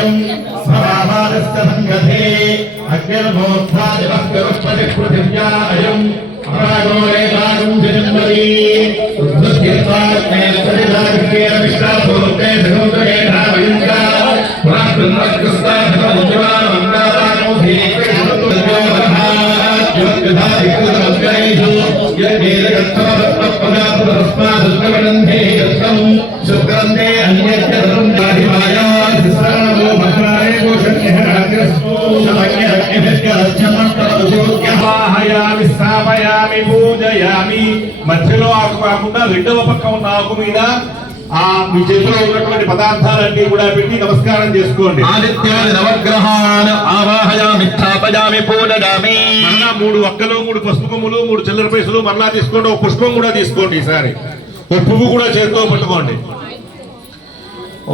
अयम् समावादस्य संगते अग्निर्मोक्षादिवक्तिरुष्पतिः पृथिव्या अयम् अमरागोरेतागम् जगन्मरी उद्धृत्यर्थाग्नेयसरिदाग्नेय विष्टाभूते धनुतये धावयन्ता पुराकृन्मत्कृस्ताभवज्वानमन्दावानो धीरेषु यज्ञेलगत्थमदत्तपदात्मतस्मादुत्तवनन्धे यत्थम् शुक्रन्ते अन्यस्य धर्मम् जाधिमाया तिस्राणमो भद्रारे गोषण्यः राग्रस्तो వాహయామి స్థాపయామి పూజయామి. మధ్యలో ఆకు కాకుండా రెండవ పక్క ఉన్న ఆకు మీద ఆ మీ చేతిలో ఉన్నటువంటి పదార్థాలన్నీ కూడా పెట్టి నమస్కారం చేసుకోండి. ఆదిత్యాది నవగ్రహాన్ ఆవాహయామి స్థాపయామి పూజయామి. మరలా 3 ఒక్కలు 3 పసుపు కొమ్ములు 3 చిల్లర పైసలు మరలా తీసుకోండి. ఒక పుష్పం కూడా తీసుకోండి. ఈసారి ఒక పువ్వు కూడా చేతితో పట్టుకోండి.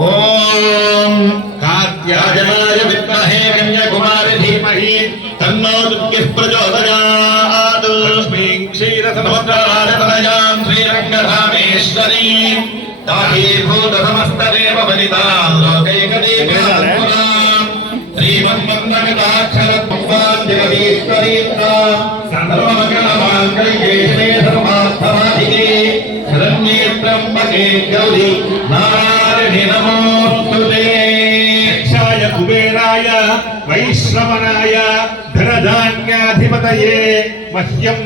ఓం కాత్యాయనాయ విద్మహే కన్యాకుమారి ధీమహి తన్నో దుర్గః ప్రచోదయాత్. లక్ష్మీం క్షీరసముద్రాలతనయాం శ్రీరంగధామేశ్వరీం దాహీభూత సమస్తదేవ వనితాం లోకైకదేవాం శ్రీమన్మందగతాక్షరత్వాద్యవీశ్వరీం సర్వమంగళమాంగళ్యే సర్వార్థమాధికే శరణ్యే త్ర్యంబకే గౌరీ నారాయణి నమోస్తుతే. యక్షాయ కుబేరాయ వైశ్రవణాయ ధనధాన్యాధిపతయే మహ్యం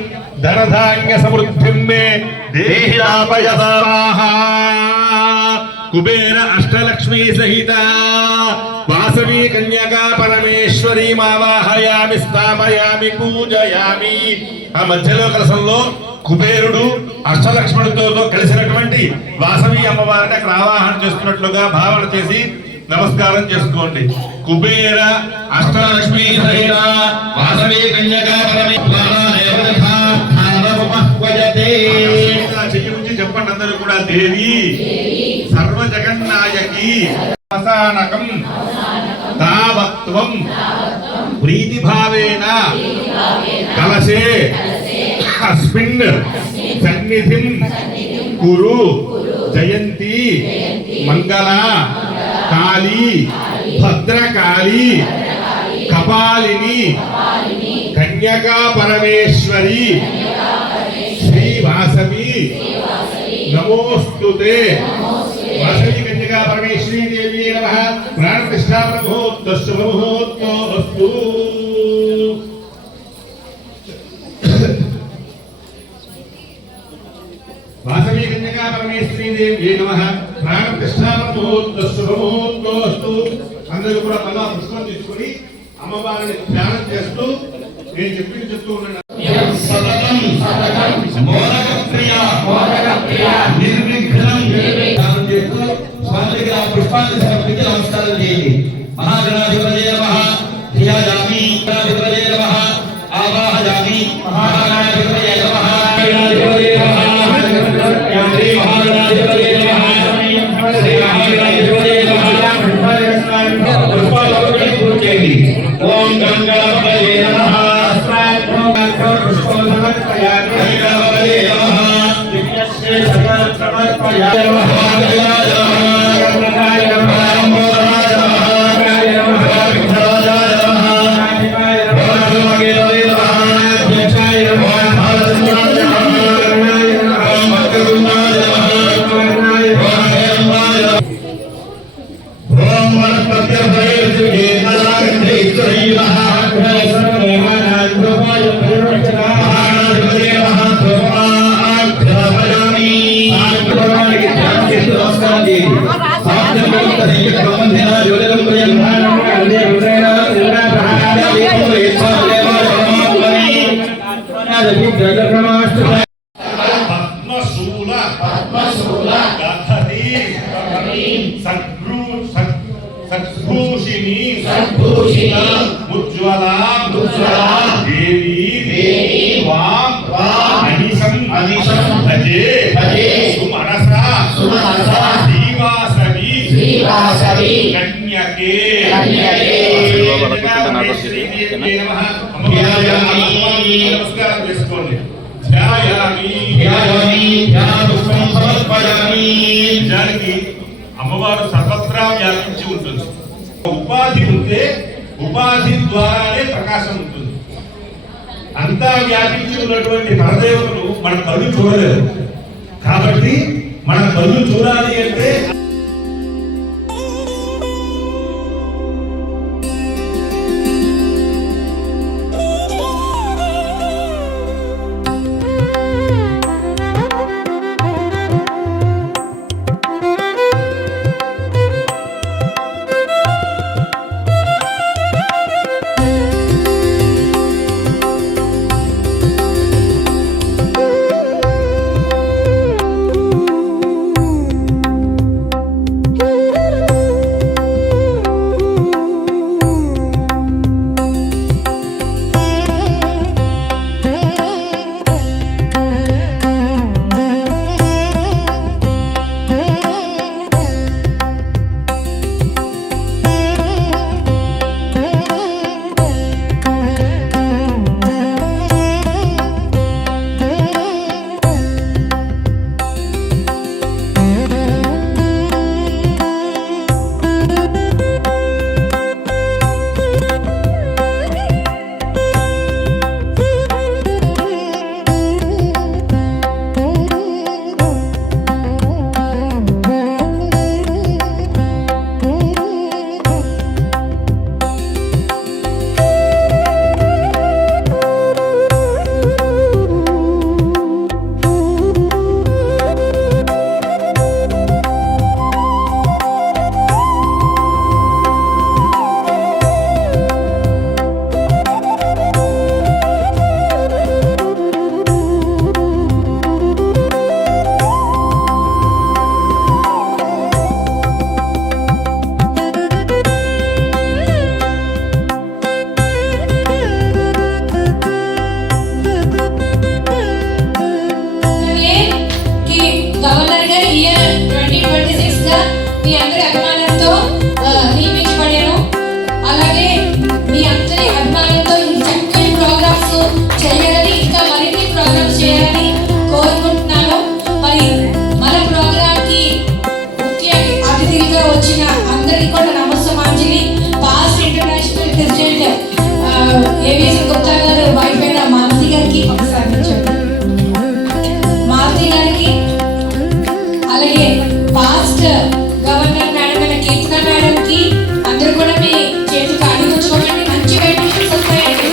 ధనధాన్య సమృద్ధిం మే దేహి లాభయసాహా. కుబేర అష్టలక్ష్మీ సహిత వాసవీ కన్యకా పరమేశ్వరీమావాహయామి స్థాపయామి పూజయామి. ఆ మధ్యలో కలశంలో కుబేరుడు అష్టలక్ష్మణుడితో కలిసినటువంటి వాసవి అమ్మవారిని అక్కడ ఆవాహన చేస్తున్నట్లుగా భావన చేసి నమస్కారం చేసుకోండి. కుబేర అష్టలక్ష్మీ సహిత వాసవి కన్యకా చెయ్యి నుంచి చెప్పండి అందరూ కూడా. దేవి సర్వ జగన్నాయకి అవసానకం తావత్వం ప్రీతిభావేన కలశే అస్మిన్ సన్నిధిం కురు జయంతి మంగళ కాళీ భద్రకాళీ కపాలిని కన్యకా పరమేశ్వరి శ్రీ వాసవి నమోస్తుతే. వాసవి కన్యకా పరమేశ్వరీ దేవి నమః. ప్రాణప్రతిష్ఠా ముహూర్తస్సు ముహూర్తోస్తు. వాసవి కన్యకా పరమేశ్వరీ దేవి నమః. ప్రాణప్రతిష్ఠా ముహూర్తస్సు ముహూర్తోస్తు. అందరూ కూడా మళ్ళా పుష్పం తీసుకొని అమ్మవారిని ధ్యానం చేస్తూ నేను చెప్తూ ఉన్నాను. పుష్పాన్ని సమర్పించి నమస్కారం చేయండి. మహాగణాధిపతయే నమః. ధ్యాయామి గణాధిపతయే నమః. ఆవాహయామి మహాగణాధిపతయే నమః. గణాధిపతయే నమః. శ్రీ మహాగణాధిపతయే నమః. శ్రీ మహాగణాధిపతయే నమః. పుష్పాలు పూజ చేయండి. ఓం గంగాధపతయే నమః. పుష్పం సమర్పయామి. గంగాధపతయే నమః. దివ్యశ్రీ సకల సమర్పయామి. అమ్మవారు సర్వత్రా వ్యాపించి ఉంటుంది. ఉపాధి ఉంటే ఉపాధి ద్వారానే ప్రకాశం ఉంటుంది. అంతా వ్యాపించి ఉన్నటువంటి పరదేవతలు మన కళ్ళు చూడలేదు. కాబట్టి మన కళ్ళు చూడాలి అంటే గవర్నర్ గా ఇయర్ 2026 గా మీ అందరి అభిమానంతో నియమించబడాను. అలాగే మీ అందరి అభిమానంతో ఈ చక్కని ప్రోగ్రామ్స్ చేయాలని, ఇంకా మరిన్ని ప్రోగ్రామ్స్ చేయాలని కోరుకుంటున్నాను. మరి మన ప్రోగ్రామ్ కి ముఖ్య అతిథిగా వచ్చిన అందరికీ కూడా నమస్సమాంజలి. Past international president AVS Gupta garu wife అయిన మారుతి గారికి ఒకసారి మారుతి గారికి, అలాగే పాస్ట్ గవర్నర్ మేడం అయిన కీర్తన మేడం కి అందరూ కూడా మీ చేతులు కాడి ఉంచుకోండి. మంచి వైబ్రేషన్స్ వస్తాయండి.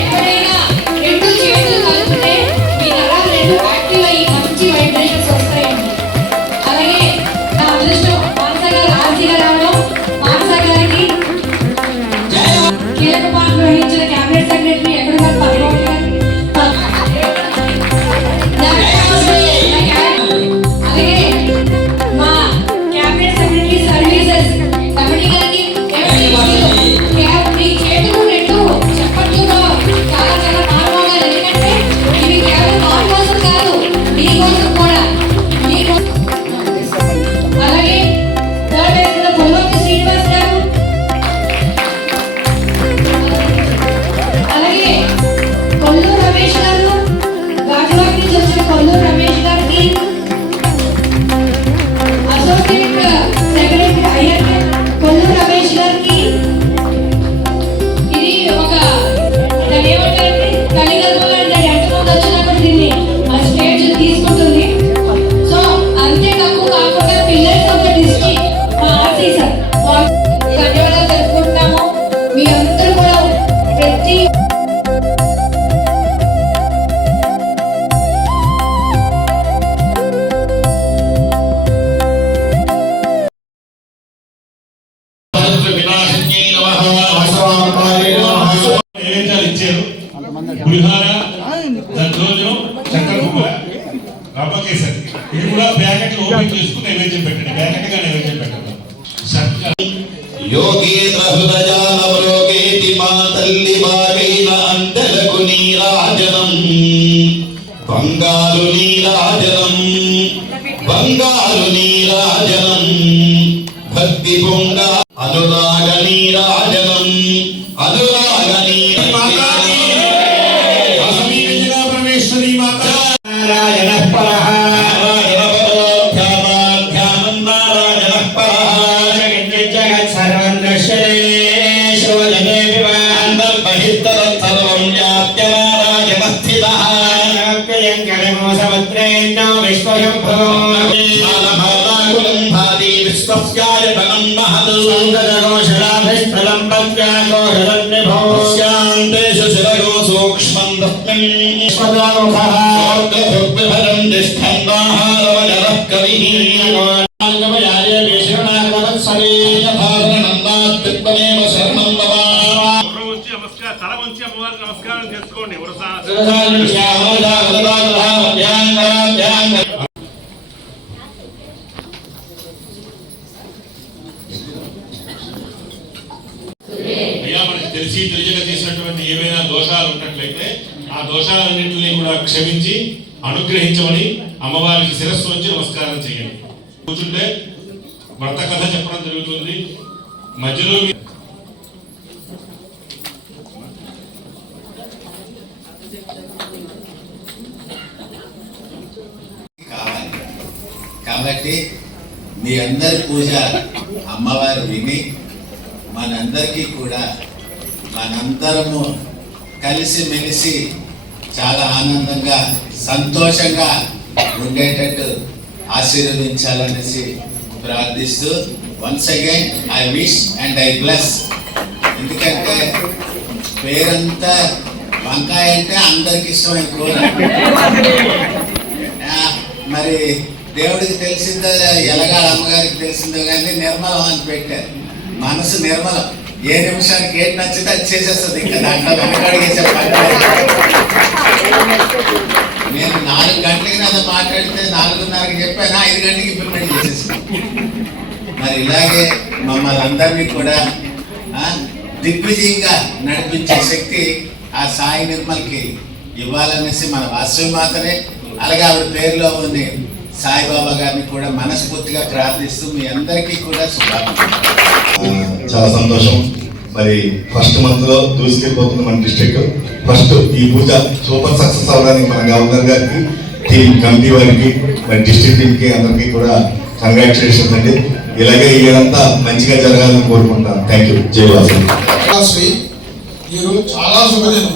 ఎప్పుడైనా రెండు చేతులు కలిపితే మీ నరాలు రెండు యాక్టివ్ అయ్యి మంచి వైబ్రేషన్స్ వస్తాయండి. అలాగే నా అదృష్టం మానస గారు ఆర్జీగా రావడం, మానస గారికి కీలక పాత్ర వహించిన క్యాబినెట్ సెక్రటరీ ఎక్కడ పదవి మా క్యాబినెట్ సెక్రటరీ సర్వీసెస్ కమిటీ గారికి మీ చేతులు రెండు చెప్పట్లుగా చాలా చాలా మారుమోగా, ఎందుకంటే ఇవి కేవలం మా కోసం కాదు, మీకోసం కూడా. అలాగే థర్డ్ వైపులో పొలవతి శ్రీనివాస్ గారు, అలాగే కొల్లు రమేష్ గారు, గాజువాక నుంచి వచ్చిన కొల్లు రమేష్ గారికి, అసోసియేట్ సెక్రటరీ అయ్యర్ కొల్లు రమేష్ గారికి. ఇది ఒక దాన్ని ఏమంటారంటే కలిగర్భం అంటే ఎంతమంది వచ్చినా కూడా దీన్ని ఆ స్టేజ్ తీసుకుంటుంది. సో అంతే తక్కువ కాకుండా పిల్లర్స్ ఆఫ్ ద డిస్ట్రిక్ట్ మా ఆర్సీ సార్ ధన్యవాదాలు తెలుపుకుంటున్నాము. మీ అందరూ కూడా ప్రతి నైవేద్యాలు ఇచ్చారు. పులిహార, దద్దోజనం, చక్కెర పొంగల్, రవ్వ కేసరి. ఇది కూడా ప్యాకెట్లు ఓపెన్ చేసుకుని నైవేద్యం పెట్టండి. ప్యాకెట్ గా నైవేద్యం పెట్టండి. యోగేంద్ర హృదయాలవలోకేతి మా తల్లి బాగైన అంతలకు నీరాజనం, బంగారు నీరాజనం, బంగారు నీరాజనం, భక్తి పొంగ అనురాగ నీరాజనం, అనురాగ నీరాజనం. పరమేశ్వరి మాత నారాయణ పరః, నారాయణ పరో ధ్యానం నారాయణ పరః, జగజ్జగ విశ్వస్యాయతనం మహత్ సంగరగోషరాభిస్థలం పద్యాగోషరన్నిభోష్యాంతేషు శిరగో సూక్ష్మం తస్మిన్ స్వదాముఖార్గభృగ్విభరం తిష్టందాహారవజరః కవిః అంగమయాయ విశ్వనాథవత్సరేయ భావనందాత్పిత్వమేవ శరణం మమ తల వంచి అమ్మవారికి నమస్కారం చేసుకోండి. మనకి తెలిసి తెలియక చేసినటువంటి ఏవైనా దోషాలు ఉన్నట్లయితే ఆ దోషాలన్నింటినీ కూడా క్షమించి అనుగ్రహించమని అమ్మవారికి శిరస్సు వచ్చి నమస్కారం చేయండి. కూర్చుంటే వ్రత కథ చెప్పడం జరుగుతుంది. మధ్యలో కాబట్టి మీ అందరి పూజ అమ్మవారు విని మనందరికీ కూడా మనందరము కలిసి మెలిసి చాలా ఆనందంగా సంతోషంగా ఉండేటట్టు ఆశీర్వదించాలనేసి ప్రార్థిస్తూ once again I wish and I bless. ఎందుకంటే పేరంతా వంకాయ అంటే అందరికి ఇష్టమైన కూర. మరి దేవుడికి తెలిసిందో ఎలగాడ అమ్మగారికి తెలిసిందో కానీ నిర్మలం అని పెట్టారు. మనసు నిర్మలం, ఏ నిమిషానికి ఏది నచ్చితే అది చేసేస్తుంది. ఇంకా దాంట్లో వెనకడిగేసే పని. నేను 4 గంటలకి నాతో మాట్లాడితే 4:30కి చెప్పాను, 5 గంటలకి ఇంప్లిమెంట్ చేసేసాను. మరి ఇలాగే మమ్మల్ని అందరినీ కూడా దిగ్విజయంగా నడిపించే శక్తి ఆ సాయి నిర్మల్కి ఇవ్వాలనేసి మన వాస్తవం మాత్రమే, అలాగే ఆవిడ పేరులో ఉంది సాయిబాబా గారిని కూడా మనస్ఫూర్తిగా ప్రార్థిస్తూ మీ అందరికీ కూడా శుభాకాంక్షలు. చాలా సంతోషం. మరి ఫస్ట్ మంత్ లో దూసుకెళ్ళిపోతుంది మన డిస్ట్రిక్ట్. ఫస్ట్ ఈ పూజ సూపర్ సక్సెస్ అవడానికి మన గవర్నర్ గారికి, టీం కమిటీ వారికి, మరి డిస్ట్రిక్ట్ టీమ్ కి అందరికీ కూడా కంగ్రాచులేషన్స్ అండి. ఇలాగే ఇదంతా మంచిగా జరగాలని కోరుకుంటాను. Thank you. జయవాసి. ఈరోజు చాలా శుభదినం.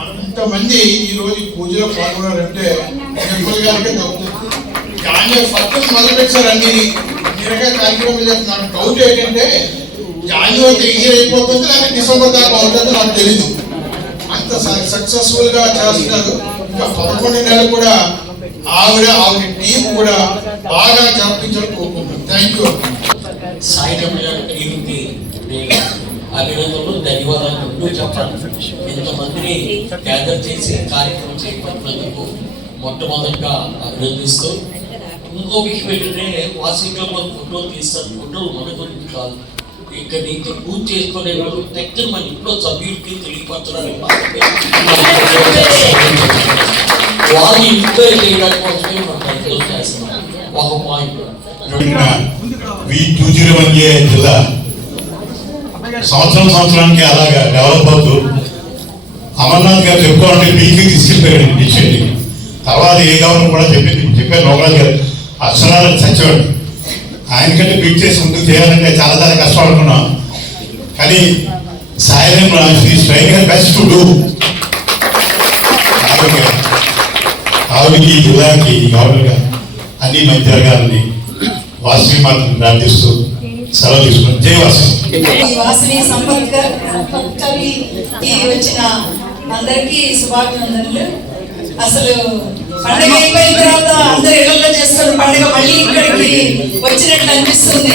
అంతమంది ఈరోజు పూజలో పాల్గొన్నారంటే నిర్మల్ గారికి కానీ ఫస్ట్ మొదలు పెట్టారు అన్ని నిరగా కార్యక్రమం చేస్తున్నారు. డౌట్ ఏంటంటే జాన్యువరి ఈజీ అయిపోతుంది లేకపోతే డిసెంబర్ దాకా అవుతుందో నాకు తెలీదు. అంత సక్సెస్ఫుల్ గా చేస్తున్నారు. ఇంకా 11 నెలలు కూడా ఆవిడ టీం కూడా బాగా జరిపించాలని కోరుకుంటున్నాను. Thank you. సాయి గారి టీంకి అభినందనలు, ధన్యవాదాలు చెప్పాలి. ఇంతమందిని గ్యాదర్ చేసి కార్యక్రమం చేపట్టినందుకు మొట్టమొదటిగా అభినందిస్తూ, ఇంకో విషయం ఏంటంటే వార్షికంలో ఫోటో తీస్తారు. ఫోటోలు మన గురించి కాదు, ఇక్కడ నుంచి పూజ చేసుకునే దగ్గర మన ఇంట్లో సభ్యులకి తెలియపరచడానికి వాళ్ళు ఇంట్లో చేయడానికి కోసమే మనం ప్రయత్నం చేస్తున్నాం. ఒక పాయింట్ జిల్లా సంవత్సరానికి అలాగా డెవలప్ అవుతూ అమర్నాథ్ గారు చెప్పుకోవాలంటే పీకి తీసుకెళ్ళిపోయాడు డిసిషన్ని. తర్వాత ఏ గవర్నర్ కూడా చెప్పారు లోకరాజు గారు అక్షరాలు చచ్చేవాడు. ఆయనకంటే పీక్ చేసి ముందుకు చేయాలంటే చాలా చాలా కష్టపడుకున్నాం. కానీ సాయిరం బెస్ట్ టు డూ. ఆవిడకి జిల్లాకి గవర్నర్గా అన్ని మంచి జరగాలని వాసవి మాత్రం ప్రార్థిస్తూ సెలవు తీసుకున్నాం. జై వాసవి. వాసవి సంపత్ కవి వచ్చిన అందరికీ శుభాభినందనలు. అసలు పండుగ అయిపోయిన తర్వాత అందరు ఇళ్లలో చేస్తున్న పండుగ మళ్ళీ ఇక్కడికి వచ్చినట్లు అనిపిస్తుంది.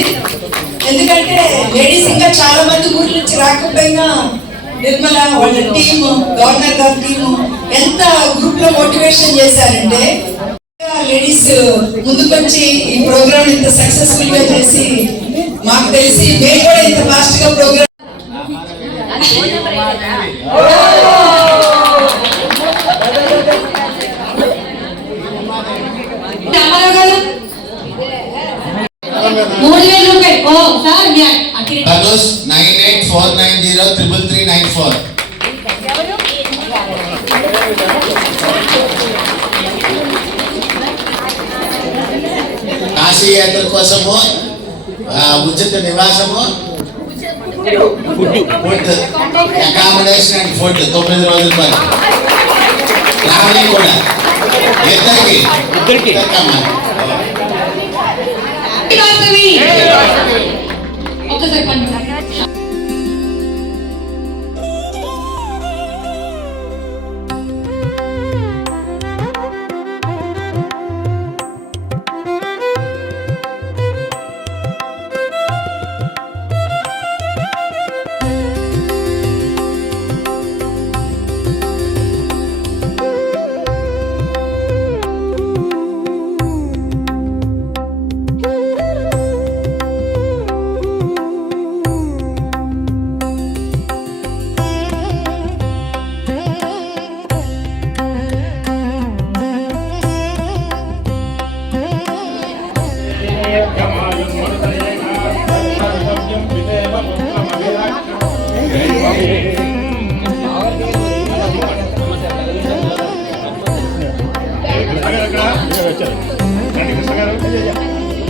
ఎందుకంటే లేడీస్ ఇంకా చాలా మంది ఊర్ల నుంచి రాకపోయినా నిర్మల వాళ్ళ టీము, గవర్నర్ గారి టీము ఎంత గ్రూప్ లో మోటివేషన్ చేశారంటే లేడీస్ ముందుకొచ్చి ఈ ప్రోగ్రామ్ ఇంత సక్సెస్ఫుల్ గా చేసి మాకు తెలిసి మేము కూడా ఇంత ఫాస్ట్ గా ప్రోగ్రామ్ Thanos 9849033394. కాశీ యాత్ర కోసము ఉచిత నివాసము, ఫుడ్, అకామిడేషన్ అండ్ ఫుడ్ 9 రోజుల పాటు. ట్రావెలింగ్ కూడా ఇద్దరికి వాసవి ఒక్కసారి పండు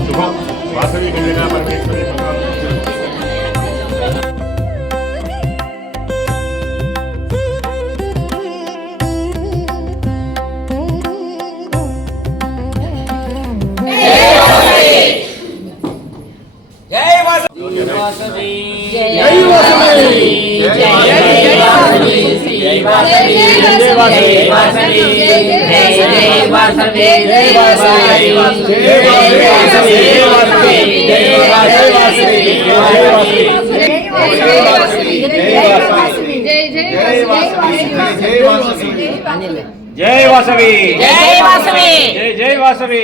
శుభం వాసవి కన్యకా పరమేశ్వరి జై వాసవి జై వాసవి జై వాసవి జై వాసవి